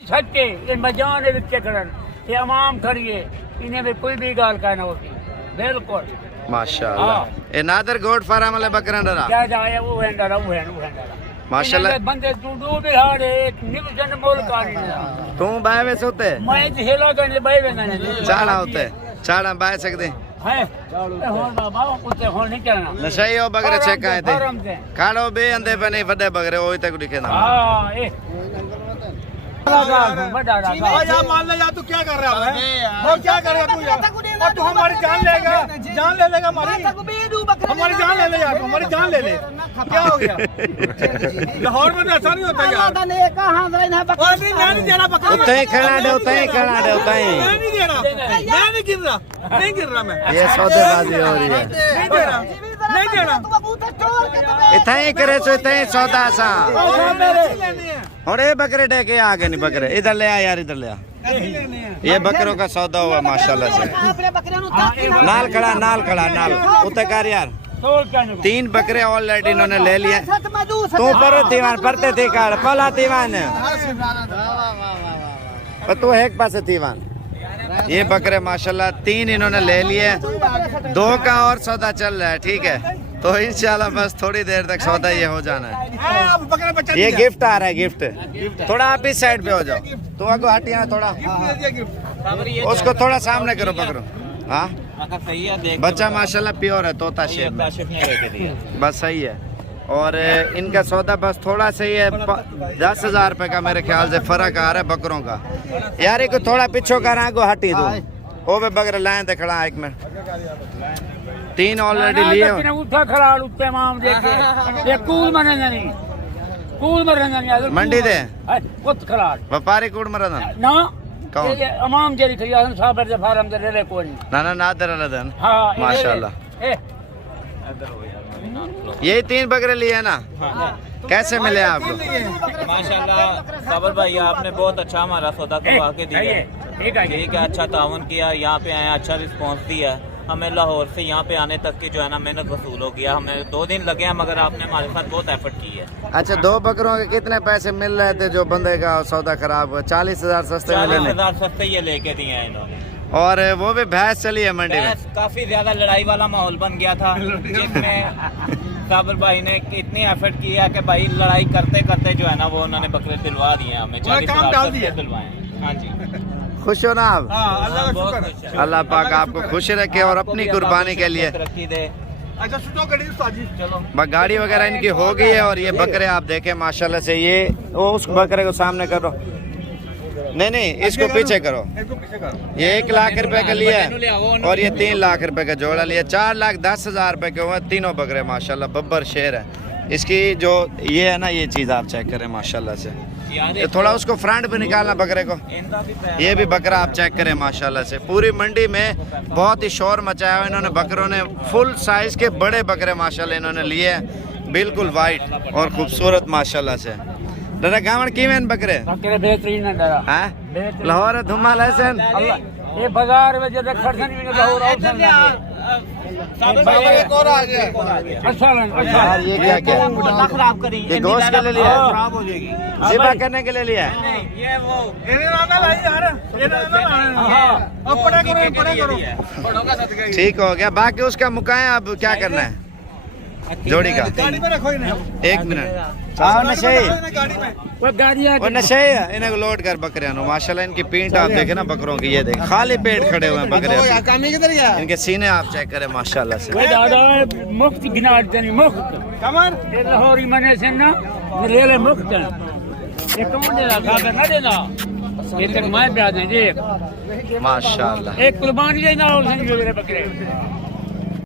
सच्चे ये मजान दे विच करन ये अवाम खड़िए इन्हें में कोई भी गाल कहना होती बिल्कुल माशाल्लाह ए नादर गोट फार्म वाले बकरा डरा क्या जाए वो है डरा माशाल्लाह बंदे टूडू भी हारे निवजन मोल कारी तू बाय में सोते मैं हेलो गने बाय में नहीं चाड़ा होते चाड़ा बाय सकदे है होन बाबा कुत्ते होन नहीं करना नशई ओ बकरे चेक आए थे काड़ो बे अंदे पे नहीं बड़े बकरे ओई तक दिखे ना हां ए यार मान ले यार तू क्या कर रहा है वो क्या कर रहा तू यार और तू हमारी जान ले लेगा हमारी जान ले ले यार तू हमारी जान ले ले क्या हो गया लाहौर में तो ऐसा नहीं होता यार मैं नहीं दे रहा बकरा उतई खड़ा दे उतई खड़ा दे उतई मैं नहीं दे रहा मैं नहीं गिर रहा मैं ये सौदेबाजी हो रही है नहीं दे रहा इतई करे सो इतई सौदा सा और ये बकरे टेके आगे नहीं बकरे इधर ले आ यार इधर ले आ ये बकरों का सौदा हुआ माशाल्लाह से नाल खड़ा नाल उते कर यार 3 बकरे ऑलरेडी इन्होंने ले लिए तू पर दीवान परते थी काड़ पला दीवान पर तू एक पास दीवान ये बकरे माशाल्लाह 3 इन्होंने ले लिए 2 का और सौदा चल रहा है ठीक है तो इंशाल्लाह बस थोड़ी देर तक सौदा ये हो जाना है ये गिफ्ट आ रहा है गिफ्ट थोड़ा आप इस साइड पे हो जाओ तू आगे हटिया थोड़ा उसको थोड़ा सामने करो पकड़ो हाँ बच्चा माशाल्लाह प्योर है तोता शेप बस सही है और इनका सौदा बस थोड़ा सही है 10,000 रुपए का मेरे ख्याल से फर्क आ रहा है बकरों का यार को थोड़ा पीछो कर आगो हटी दो वो भी बकरे लाए थे खड़ा एक मिनट 3 ऑलरेडी लिए उठा खड़ा उठते माम देखे ये कूल मने नहीं मंडी दे कुछ खड़ा व्यापारी कूड़ मरदन ना कौन ये अमाम जेरी खियान साबर दे फार्म दे ले कोई ना नादर अलदन हां माशाल्लाह यही 3 बकरे लिए ना कैसे मिले आपको माशाल्लाह साबर भाई आपने बहुत अच्छा हमारा सौदा करवा के दिया ठीक है अच्छा ताउन किया यहाँ पे आए अच्छा रिस्पांस दिया हमें लाहौर से यहाँ पे आने तक की जो है ना मेहनत वसूल हो गया हमें 2 दिन लगे हैं मगर आपने हमारे साथ बहुत एफर्ट की है अच्छा 2 बकरों के कितने पैसे मिल रहे थे जो बंदे का सौदा खराब हुआ 40,000 सस्ते मिले 40,000 सस्ते ये लेके दिए हैं इन्होंने और वो भी भैंस चली है मंडी में काफी ज्यादा लड़ाई वाला माहौल बन गया था जिसमें साबर भाई ने इतनी एफर्ट किया कि भाई लड़ाई करते करते जो है ना वो उन्होंने बकरे दिलवा दिए हमें 40,000 दिलवाए हाँ जी खुश हो ना आप अल्लाह पाक आपको खुश रखे और अपनी कुर्बानी के लिए तरक्की दे चलो गाड़ी वगैरह इनकी हो गई है और ये बकरे आप देखें माशाल्लाह से ये वो उस बकरे को सामने करो नहीं इसको पीछे करो ये 1 लाख रुपए का लिया है और ये 3 लाख रुपए का जोड़ा लिया 4,10,000 रुपए के हुए तीनों बकरे माशाल्लाह बब्बर शेर है इसकी जो ये है ना ये चीज आप चेक करें माशाल्लाह से ये थोड़ा उसको फ्रंट पे निकालना बकरे को ये भी बकरा आप चेक करें माशाल्लाह से पूरी मंडी में बहुत ही शोर मचाया हुआ इन्होंने बकरों ने फुल साइज के बड़े बकरे माशाल्लाह इन्होंने लिए हैं बिल्कुल वाइट और खूबसूरत माशाल्लाह से दादा गावण कीमें बकरे बेहतरीन है दादा हां लाहौर धुमा लहसन ये बाजार में जब खड़सन भी लाहौर ऑप्शन अच्छा यार ये क्या खराब करी ये गोश्त के लिए लिया खराब हो जाएगी ज़िबा करने के लिए लिया ये वो ठीक हो गया बाकी उसका मुकाया अब क्या करना है जोड़ी का 1 मिनट वो नशे इन्हें को लोड कर बकरे माशाल्लाह इनकी पीठ आप देखे ना बकरों की ये देख खाली पेट खड़े हुए हैं बकरे इनके सीने आप चेक करें माशाल्लाह से मुफ्त गिना मुफ्त लाहौरी मने से ना ले मुफ्त ये कौन देना खाकर ना देना ये तक मैं प्याज दें जी माशाल्लाह एक कुर्बानी देना और बकरे